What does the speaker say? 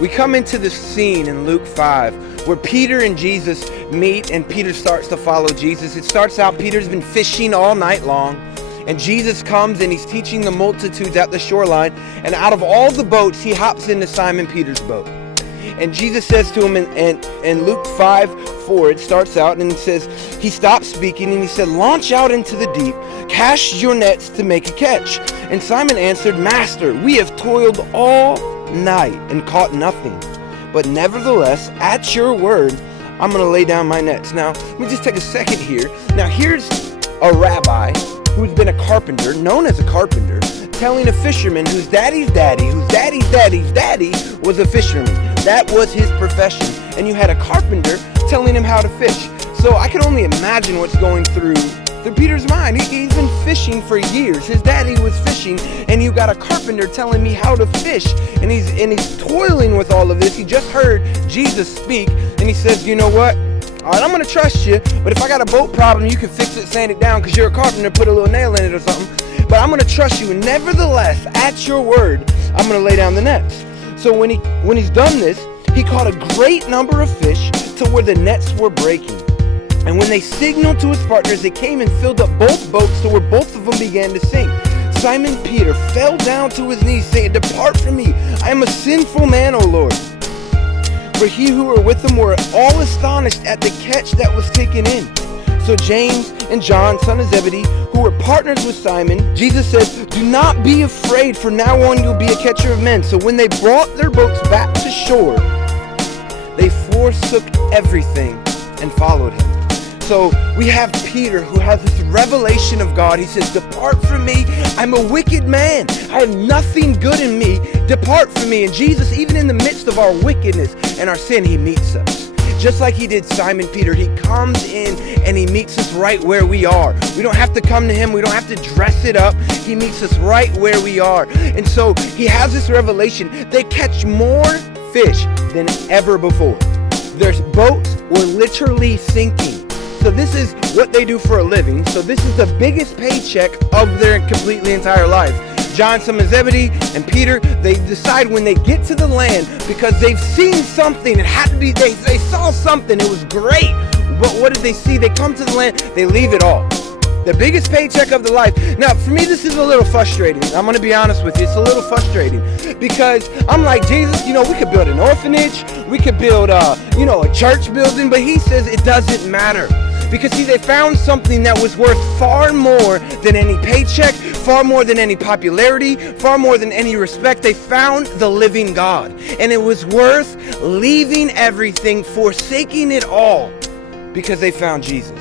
we come into this scene in Luke 5 where Peter and Jesus meet and Peter starts to follow Jesus. It starts out, Peter's been fishing all night long, and Jesus comes and he's teaching the multitudes at the shoreline, and out of all the boats, he hops into Simon Peter's boat. And Jesus says to him in Luke 5:4, it starts out and it says, he stopped speaking and he said, "Launch out into the deep, cast your nets to make a catch." And Simon answered, "Master, we have toiled all night and caught nothing. But nevertheless, at your word, I'm going to lay down my nets." Now, let me just take a second here. Now, here's a rabbi who's been a carpenter, known as a carpenter, telling a fisherman whose daddy's daddy, whose daddy's daddy's daddy was a fisherman. That was his profession. And you had a carpenter telling him how to fish. So I can only imagine what's going through Peter's mind. He's been fishing for years. His daddy was fishing, and you got a carpenter telling me how to fish. And he's toiling with all of this. He just heard Jesus speak, and he says, "You know what? All right, I'm going to trust you, but if I got a boat problem, you can fix it, sand it down, because you're a carpenter, put a little nail in it or something. But I'm going to trust you, and nevertheless, at your word, I'm going to lay down the nets." So when he's done this, he caught a great number of fish to where the nets were breaking. And when they signaled to his partners, they came and filled up both boats to where both of them began to sink. Simon Peter fell down to his knees, saying, "Depart from me, I am a sinful man, O Lord." For he who were with him were all astonished at the catch that was taken in. So James and John, son of Zebedee, who were partners with Simon, Jesus said, "Do not be afraid, for now on you'll be a catcher of men." So when they brought their boats back to shore, they forsook everything and followed him. So we have Peter who has this revelation of God. He says, "Depart from me, I'm a wicked man. I have nothing good in me. Depart from me." And Jesus, even in the midst of our wickedness and our sin, he meets us. Just like he did Simon Peter, he comes in and he meets us right where we are. We don't have to come to him. We don't have to dress it up. He meets us right where we are. And so he has this revelation. They catch more fish than ever before. Their boats were literally sinking. So this is what they do for a living. So this is the biggest paycheck of their completely entire life. John, son of Zebedee, and Peter, they decide when they get to the land, because they've seen something, it had to be, they saw something, it was great. But what did they see? They come to the land, they leave it all. The biggest paycheck of their life. Now, for me, this is a little frustrating. I'm going to be honest with you. It's a little frustrating because I'm like, Jesus, we could build an orphanage. We could build, a church building. But he says it doesn't matter. Because, see, they found something that was worth far more than any paycheck, far more than any popularity, far more than any respect. They found the living God. And it was worth leaving everything, forsaking it all, because they found Jesus.